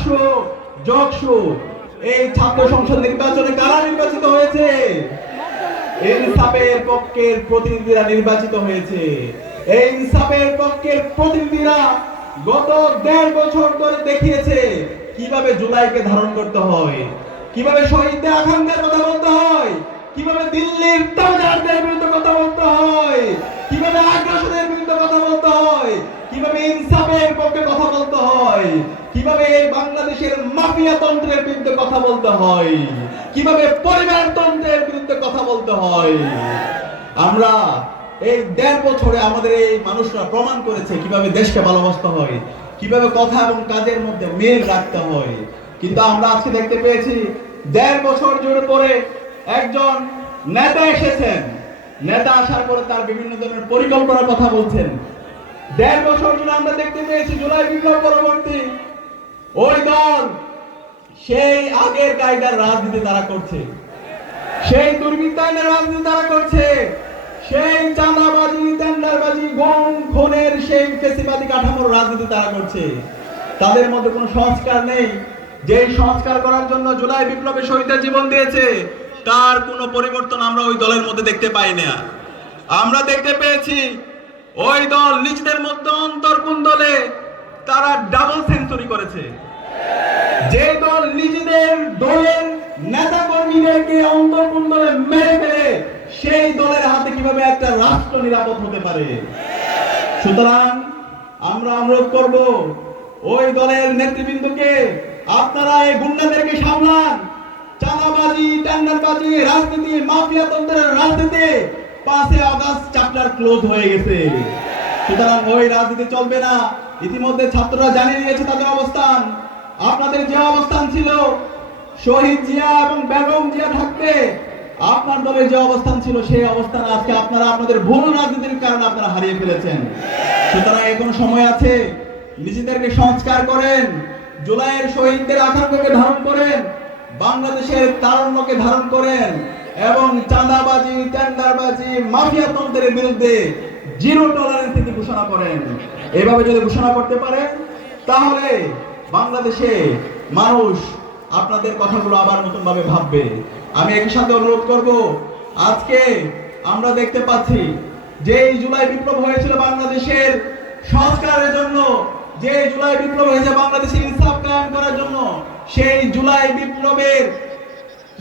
ডাকসু জকসু এই ছাত্র সংসদ নির্বাচনে কারা নির্বাচিত হয়েছে? ইনসাফের পক্ষের প্রতিনিধিরা নির্বাচিত হয়েছে। এই ইনসাফের পক্ষের প্রতিনিধিরা গত দেড় বছর ধরে দেখিয়েছে কীভাবে জুলাইকে ধারণ করতে হয়, কীভাবে শহীদদের কথা বলতে হয়, কীভাবে দিল্লির তাজারদের বিরুদ্ধে কথা বলতে হয়, কীভাবে আগ্রাসনের বিরুদ্ধে কথা বলতে হয়, কীভাবে ইনসাফের পক্ষে কথা বলতে হয়। কীভাবে বাংলাদেশের মাফিয়া তন্ত্রের বিরুদ্ধে কথা বলতে হয়? কীভাবে পরিবার তন্ত্রের বিরুদ্ধে কথা বলতে হয়? আমরা এই দেড় বছরে আমাদের এই মানুষরা প্রমাণ করেছে কীভাবে দেশকে ভালোবাসতে হয়, কীভাবে কথা এবং কাজের মধ্যে মেল রাখতে হয়। কিন্তু আমরা আজকে দেখতে পেয়েছি, দেড় বছর জুড়ে পরে একজন নেতা এসেছেন। নেতা আসার পরে তার বিভিন্ন ধরনের পরিকল্পনার কথা বলছেন। দেড় বছর জুড়ে আমরা দেখতে পেয়েছি জুলাই বিপ্লব পরবর্তী ওই দল, সেই আগের কায়দার রাজনীতি তারা করছে। সেই দুর্বৃত্তায়নের রাজনীতি তারা করছে। সেই চাঁদাবাজি টেন্ডারবাজি, গম, খুনের সেই ফেসিবাদী কাঠামোর রাজনীতি তারা করছে। তাদের মধ্যে কোনো সংস্কার নেই। যেই সংস্কার করার জন্য জুলাই বিপ্লবে শহীদের জীবন দিয়েছে, তার কোনো পরিবর্তন আমরা ওই দলের মধ্যে দেখতে পাই না। আমরা দেখতে পেয়েছি, ওই দল নিজেদের মধ্যে অন্তর্কুন দলে তারা ডাবল সেঞ্চুরি করেছে। যে দল নিজেদের দলের নেতা কর্মীদেরকে অন্তর্কুন দলে মেরে ফেলে, সেই দলের হাতে কীভাবে একটা রাষ্ট্র নিরাপদ হতে পারে? সুতরাং আমরা অনুরোধ করব, ওই দলের নেতৃবৃন্দকে আপনারা এই গুন্ডাদেরকে সামলান। চাঁদাবাজি, টেন্ডারবাজি, রাজনীতি, মাফিয়া তন্ত্রের রাজনীতি পাঁচে আগস্ট চ্যাপ্টার ক্লোজ হয়ে গেছে। সুতরাং ওই রাজনীতি চলবে না। ইতিমধ্যে ছাত্ররা জানিয়ে দিয়েছে তাদের অবস্থান। আপনাদের যে অবস্থান ছিল, শহীদ জিয়া এবং বেগম জিয়া থাকতে আপনার দলের যে অবস্থান ছিল, সেই অবস্থান আজকে আপনারা আপনাদের ভুল রাজনীতির কারণে আপনারা হারিয়ে ফেলেছেন। সুতরাং এখনও সময় আছে, নিজেদেরকে সংস্কার করেন, জুলাইয়ের শহীদদের আকাঙ্ক্ষাকে ধারণ করেন, বাংলাদেশের তারণ্যকে ধারণ করেন এবং চাঁদাবাজি, টেন্ডারবাজি মাফিয়া তন্ত্রের বিরুদ্ধে জিরো টলারেন্স নীতি ঘোষণা করেন। এভাবে যদি ঘোষণা করতে পারেন, তাহলে বাংলাদেশে মানুষ আপনাদের কথাগুলো আবার নতুন ভাবে ভাববে। আমি একই সাথে অনুরোধ করব, আজকে আমরা দেখতে পাচ্ছি যে জুলাই বিপ্লব হয়েছিল বাংলাদেশের সংস্কারের জন্য যে জুলাই বিপ্লব হয়েছে বাংলাদেশের ইনসাফ কায়েম করার জন্য, সেই জুলাই বিপ্লবের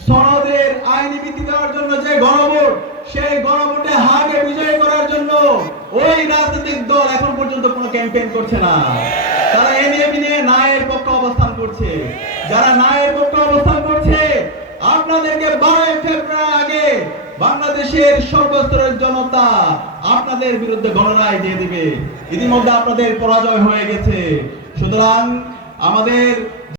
সনদের আইনি ভিত্তি দেওয়ার জন্য যে গণভোট, সেই গণভোটে হাগে বিজয় করার জন্য ওই রাজনৈতিক দল এখন পর্যন্ত কোনো ক্যাম্পেইন করছে না। তারা এনএবি নিয়ে নায়ের পক্ষে অবস্থান করছে। যারা নায়ের পক্ষে অবস্থান করছে, আপনাদেরকে বারোই ফেব্রুয়ারি আগে বাংলাদেশের সর্বস্তরের জনতা আপনাদের বিরুদ্ধে গণরায় দিয়ে দিবে। ইতিমধ্যে আপনাদের পরাজয় হয়ে গেছে। সুতরাং আমাদের